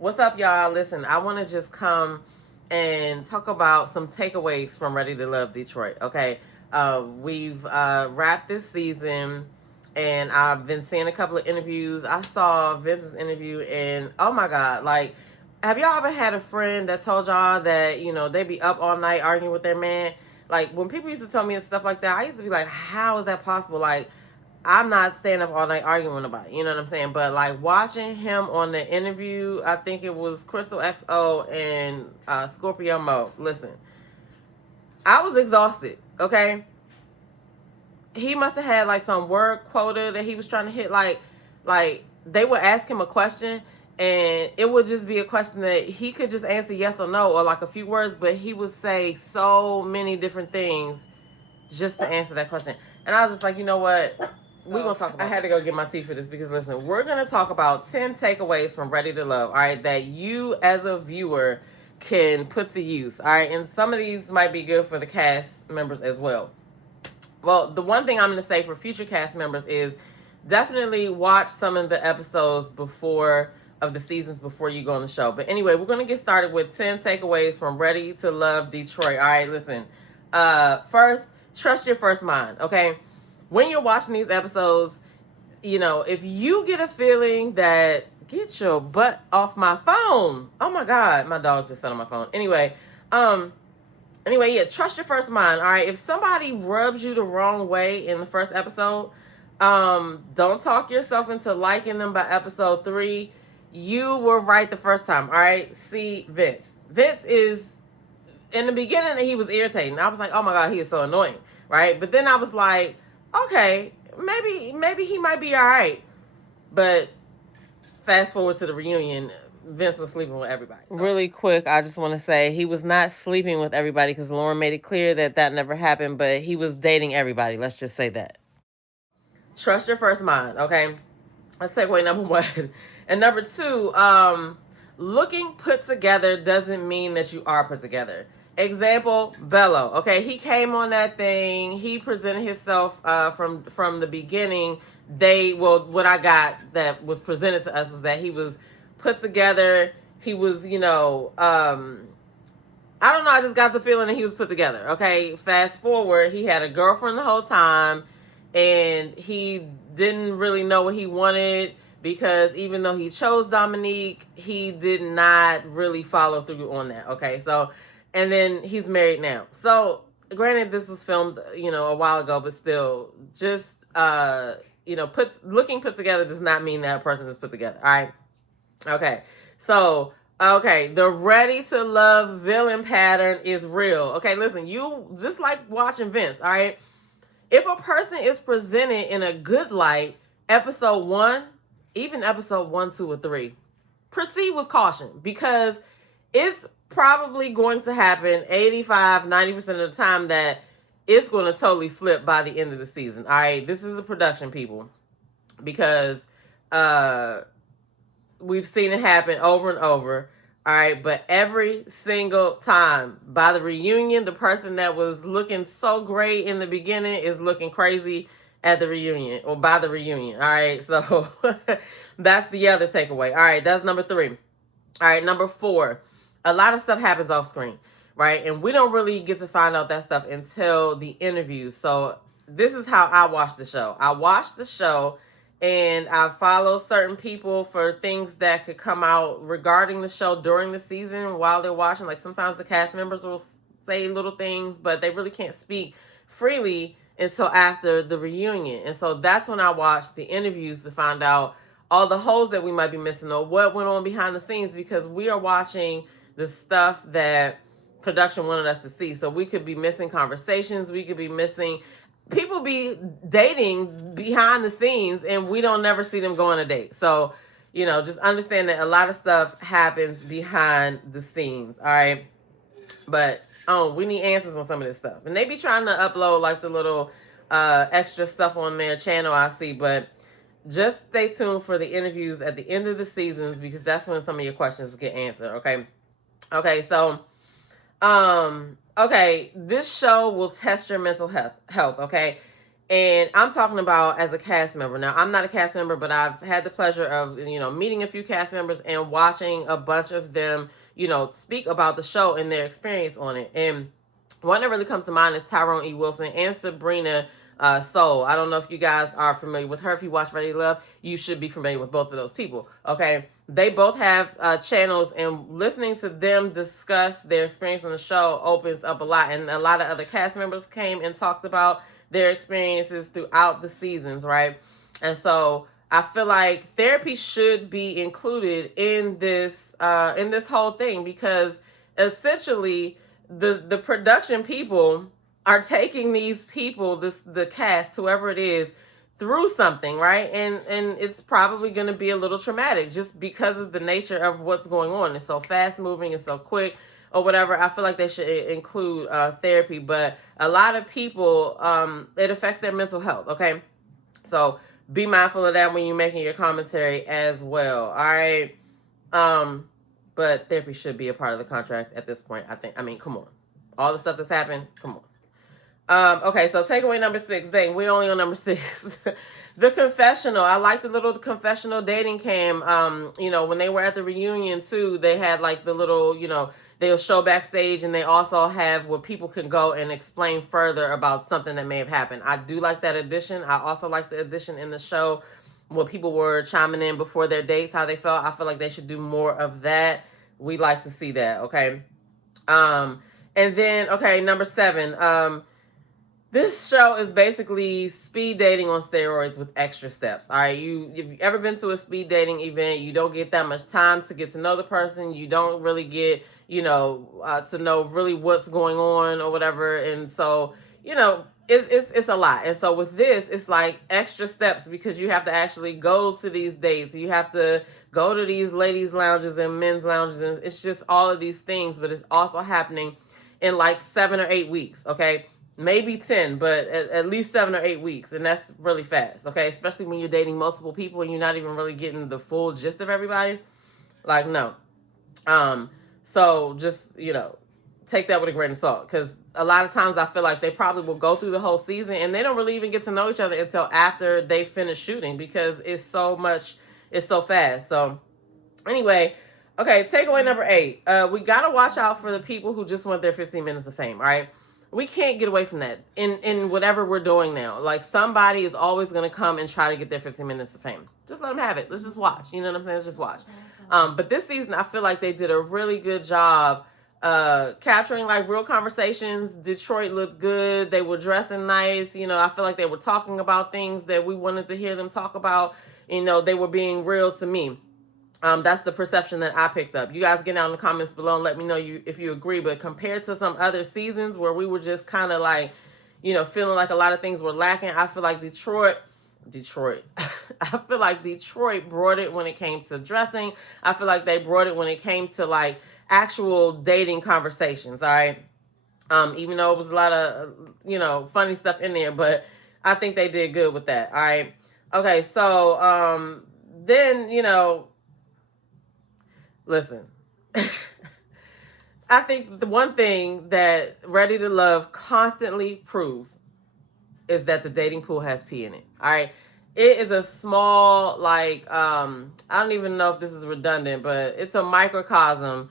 What's up, y'all? Listen, I want to just come and talk about some takeaways from Ready to Love Detroit. Okay, we've wrapped this season, and I've been seeing a couple of interviews. I saw Vince's interview, and oh my god, like, have y'all ever had a friend that told y'all that they be up all night arguing with their man? Like when people used to tell me and stuff like that, I used to be like, how is that possible? Like, I'm not staying up all night arguing with nobody. You know what I'm saying? But like watching him on the interview, I think it was Crystal XO and Scorpio Mo. Listen, I was exhausted. Okay, he must have had like some word quota that he was trying to hit. Like they would ask him a question, and it would just be a question that he could just answer yes or no or like a few words, but he would say so many different things just to answer that question. And I was just like, you know what? We're going to talk about I had to go get my tea for this because, listen, we're going to talk about 10 takeaways from Ready to Love, all right, that you as a viewer can put to use, all right? And some of these might be good for the cast members as well. Well, the one thing I'm going to say for future cast members is definitely watch some of the episodes of the seasons before you go on the show. But anyway, we're going to get started with 10 takeaways from Ready to Love Detroit. All right, listen. First, trust your first mind, okay? When you're watching these episodes, if you get a feeling that get your butt off my phone. Oh my God, my dog just sat on my phone. Anyway, yeah, trust your first mind. All right. If somebody rubs you the wrong way in the first episode, don't talk yourself into liking them by episode 3. You were right the first time. All right. See Vince. Vince is in the beginning he was irritating. I was like, oh my God, he is so annoying. Right. But then I was like, okay, maybe he might be all right. But fast forward to the reunion, Vince was sleeping with everybody. So. Really quick, I just want to say he was not sleeping with everybody because Lauren made it clear that never happened, but he was dating everybody. Let's just say that. Trust your first mind, okay? That's takeaway number 1. And number 2, looking put together doesn't mean that you are put together. Example, Bello. Okay, he came on that thing. He presented himself from the beginning. What I got that was presented to us was that he was put together. He was, I don't know. I just got the feeling that he was put together. Okay, fast forward, he had a girlfriend the whole time, and he didn't really know what he wanted because even though he chose Dominique, he did not really follow through on that. Okay, so. And then he's married now. So, granted, this was filmed, a while ago, but still, just, looking put together does not mean that a person is put together. All right. Okay. So, the Ready to Love villain pattern is real. Okay. Listen, you just like watching Vince. All right. If a person is presented in a good light, episode 1, even episode 1, 2, or 3, proceed with caution because it's probably going to happen 85-90% of the time that it's going to totally flip by the end of the season. All right, this is a production, people, because we've seen it happen over and over. All right, but every single time by the reunion, the person that was looking so great in the beginning is looking crazy at the reunion or by the reunion. All right, so that's the other takeaway. All right, that's number 3. All right, number 4. A lot of stuff happens off screen, right? And we don't really get to find out that stuff until the interviews. So this is how I watch the show. I watch the show and I follow certain people for things that could come out regarding the show during the season while they're watching. Like sometimes the cast members will say little things, but they really can't speak freely until after the reunion. And so that's when I watch the interviews to find out all the holes that we might be missing or what went on behind the scenes because we are watching the stuff that production wanted us to see. So we could be missing conversations. We could be missing people be dating behind the scenes and we don't never see them go on a date. So, just understand that a lot of stuff happens behind the scenes. All right. But we need answers on some of this stuff. And they be trying to upload like the little extra stuff on their channel, I see. But just stay tuned for the interviews at the end of the seasons because that's when some of your questions get answered. Okay. Okay, so, this show will test your mental health, okay? And I'm talking about as a cast member. Now, I'm not a cast member, but I've had the pleasure of, meeting a few cast members and watching a bunch of them, speak about the show and their experience on it. And one that really comes to mind is Tyrone E. Wilson and Sabrina Soul. I don't know if you guys are familiar with her. If you watch Ready to Love, you should be familiar with both of those people. Okay. They both have channels, and listening to them discuss their experience on the show opens up a lot. And a lot of other cast members came and talked about their experiences throughout the seasons, right? And so I feel like therapy should be included in this whole thing, because essentially the production people are taking these people, the cast, whoever it is, through something, right? And it's probably going to be a little traumatic just because of the nature of what's going on. It's so fast moving and so quick or whatever. I feel like they should include therapy, but a lot of people, it affects their mental health. Okay. So be mindful of that when you're making your commentary as well. All right. But therapy should be a part of the contract at this point. I mean, come on, all the stuff that's happened. Come on. Okay, so takeaway number 6. Dang, we only on number 6. The confessional. I like the little confessional dating cam. When they were at the reunion too, they had like the little, they'll show backstage, and they also have where people can go and explain further about something that may have happened. I do like that addition. I also like the addition in the show where people were chiming in before their dates, how they felt. I feel like they should do more of that. We like to see that, okay? And then, okay, number 7. This show is basically speed dating on steroids with extra steps. All right, if you've ever been to a speed dating event, you don't get that much time to get to know the person. You don't really get, to know really what's going on or whatever. And so, it's a lot. And so with this, it's like extra steps, because you have to actually go to these dates. You have to go to these ladies' lounges and men's lounges, and it's just all of these things. But it's also happening in like 7 or 8 weeks. Okay. Maybe 10, but at least 7 or 8 weeks. And that's really fast, okay? Especially when you're dating multiple people and you're not even really getting the full gist of everybody. Like, no. So just, take that with a grain of salt. Because a lot of times I feel like they probably will go through the whole season and they don't really even get to know each other until after they finish shooting, because it's so fast. So anyway, okay, takeaway number 8. We got to watch out for the people who just want their 15 minutes of fame, all right? We can't get away from that in whatever we're doing now. Like, somebody is always going to come and try to get their 15 minutes of fame. Just let them have it. Let's just watch. You know what I'm saying? Let's just watch. But this season, I feel like they did a really good job capturing like real conversations. Detroit looked good. They were dressing nice. I feel like they were talking about things that we wanted to hear them talk about. They were being real to me. That's the perception that I picked up. You guys get down in the comments below and let me know if you agree. But compared to some other seasons where we were just kind of like, feeling like a lot of things were lacking, I feel like Detroit, I feel like Detroit brought it when it came to dressing. I feel like they brought it when it came to like actual dating conversations. All right. Even though it was a lot of, funny stuff in there, but I think they did good with that. All right. Okay. So, then, listen, I think the one thing that Ready to Love constantly proves is that the dating pool has pee in it. All right. It is a small, like, I don't even know if this is redundant, but it's a microcosm.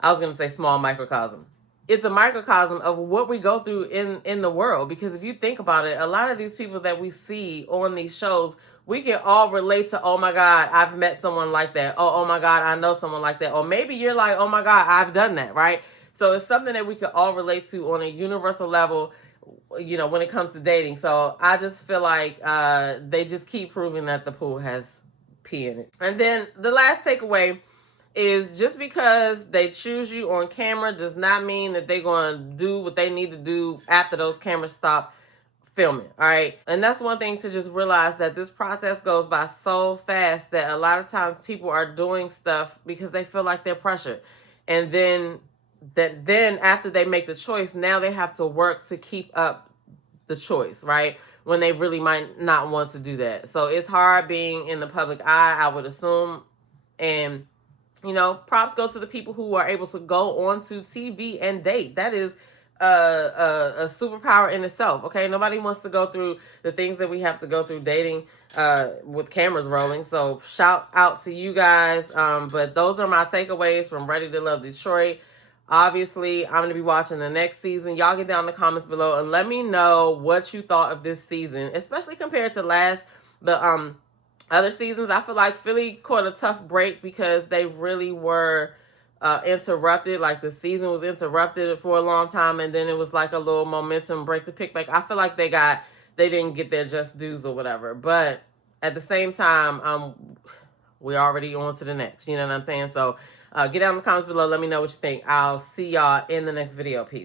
I was going to say small microcosm. It's a microcosm of what we go through in the world. Because if you think about it, a lot of these people that we see on these shows, we can all relate to, oh my God, I've met someone like that. Oh my God, I know someone like that. Or maybe you're like, oh my God, I've done that, right? So it's something that we can all relate to on a universal level, when it comes to dating. So I just feel like they just keep proving that the pool has pee in it. And then the last takeaway is, just because they choose you on camera does not mean that they're going to do what they need to do after those cameras stop filming. All right. And that's one thing to just realize, that this process goes by so fast that a lot of times people are doing stuff because they feel like they're pressured. And then after they make the choice, now they have to work to keep up the choice, right? When they really might not want to do that. So it's hard being in the public eye, I would assume. And props go to the people who are able to go onto TV and date. That is a superpower in itself. Okay, nobody wants to go through the things that we have to go through dating with cameras rolling. So shout out to you guys. But those are my takeaways from Ready to Love Detroit. Obviously, I'm going to be watching the next season. Y'all get down in the comments below and let me know what you thought of this season, especially compared to the other seasons. I feel like Philly caught a tough break because they really were interrupted. Like the season was interrupted for a long time, and then it was like a little momentum break to pick back. I feel like they didn't get their just dues or whatever. But at the same time, we're already on to the next. You know what I'm saying? So get down in the comments below. Let me know what you think. I'll see y'all in the next video. Peace.